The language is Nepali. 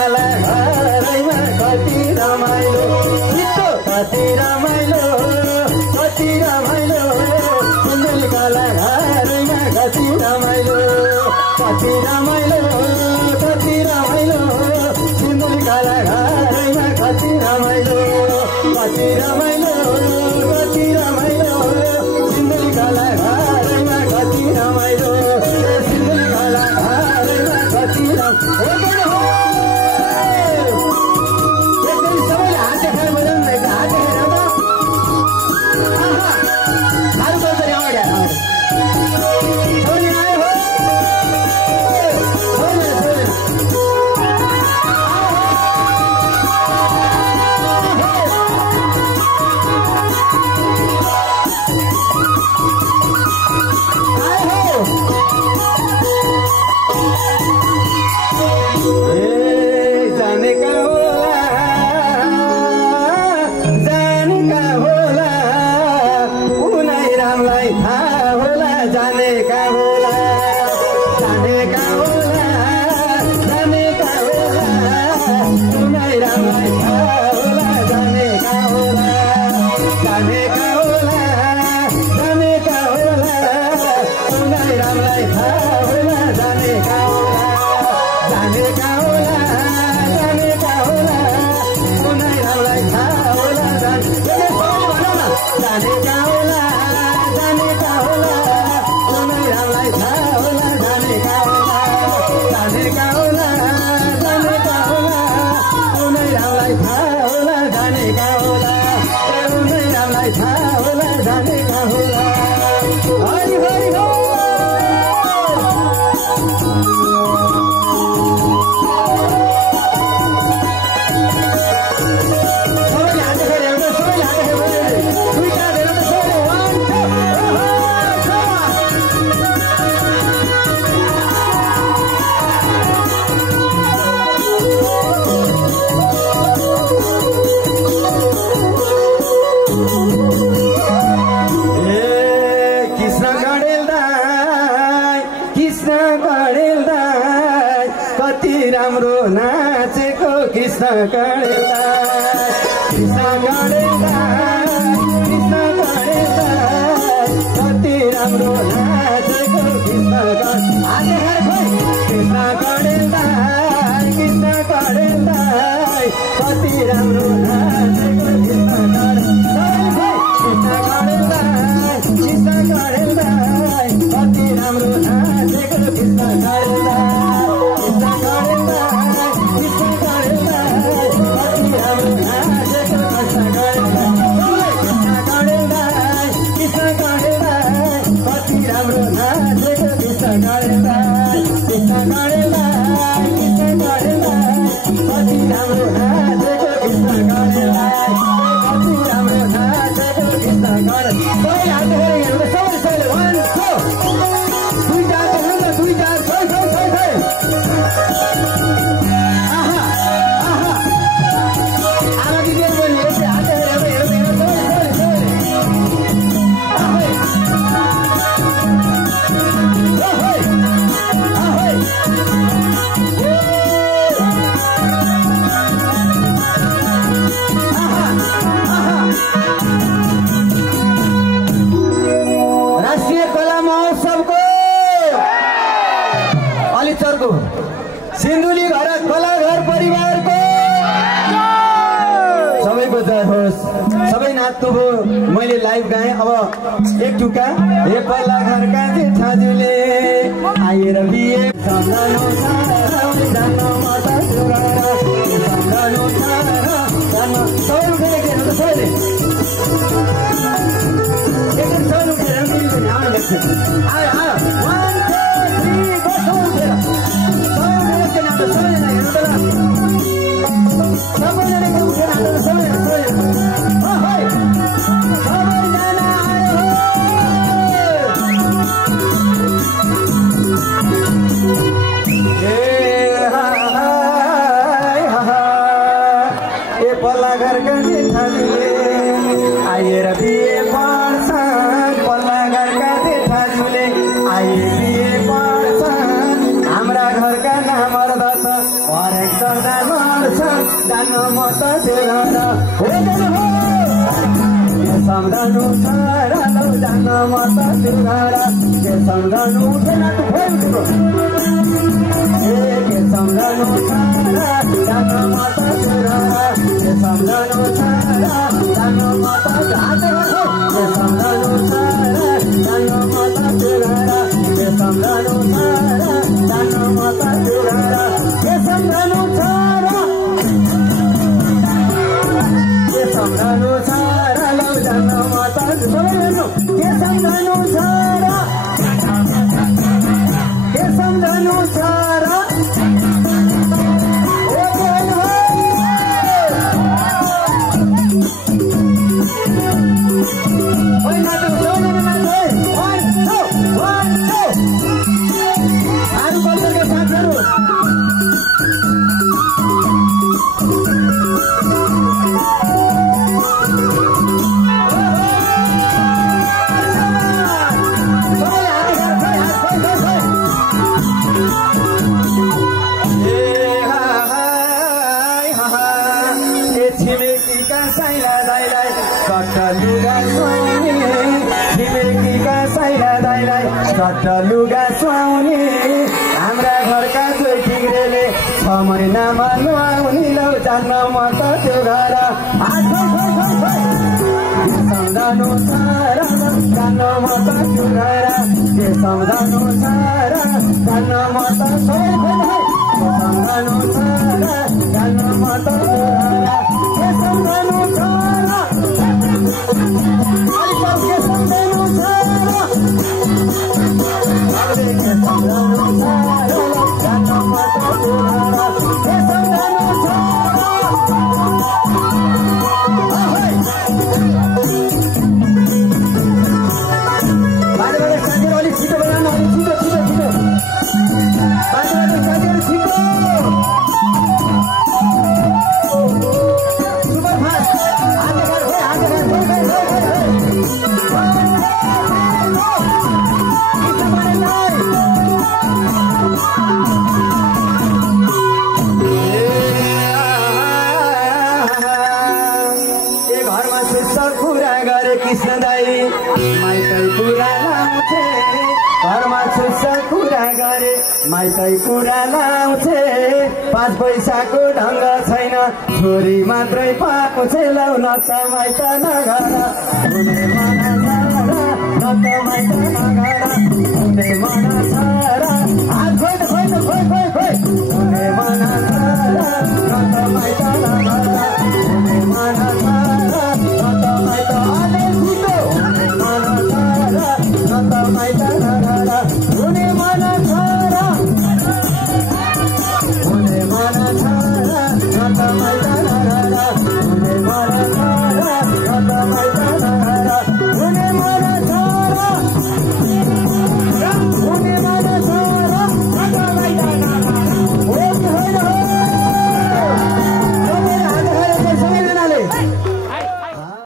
काला घरैमा कति रमाइलो कति रमाइलो कति रमाइलो सिन्धुली काला घरैमा कति रमाइलो कति रमाइलो कति रमाइलो सिन्धुली काला घरैमा कति रमाइलो कति रमाइलो कति रमाइलो सिन्धुली काला घरैमा कति रमाइलो सिन्धुली काला घरैमा कति रमाइलो सिन्धुली घर कला घर परिवारको सबैको जय होस्। सबै नाच्नुभयो, मैले लाइभ गाएँ। अब एक टुक्का हे पल्ला घरका जेठाजुले आएर बिहे सम्झनु छ जान्न माता सुरा सम्झनु छ सबै उठेर के हुन्छ सबैले एकदम सबै उठेर पनि आउनु पर्छ। आयो आयो 1 2 3 गो सबै उठेर सबैजना हेर्नु त सबैजना के उठेर आउनु सबैजना आएर बिहे पर्छन् पल्ला घरका जेठाजुले आए बिहे पर्छन् हाम्रा घरका नाम मर्दछ सदा मर्छ जान्न म त त्यो घर सम्झनु छ र लौ जान्न म त त्यो घर के सम्झनु छैन के सम्झनु छ र जान्न म त त्यो घर के सम्झनु छ र जान्न म त के सम्झनु छ र जान्न म त त्यो घर के सम्झनु छ र जान्न म त त्यो घर के सम्झनु छ र के सम्झनु छ र लौ जान्न म त के सम्झनु छ र के सम्झनु छ र लुगा सुहाउने हाम्रा घरका दुई ठिग्रेले 6 महिनामा नुहाउने लौ जान्न म त त्यो घर सम्झनु छ र जान्न म त त्यो घर के सम्झनु छ र जान्न म त सम्झनु छ र जान्न म त त्यो घर के सम्झनु छ र के सम्झनु छ र माइतै कुरा लाउँछे 5 पैसाको ढङ्ग छैन छोरी मात्रै पाउँछ लौ न त माइत नगर हुने मन छ र न त माइत नगर हुने मन छ र हात खोइ खोइ खोइ खोइ खोइ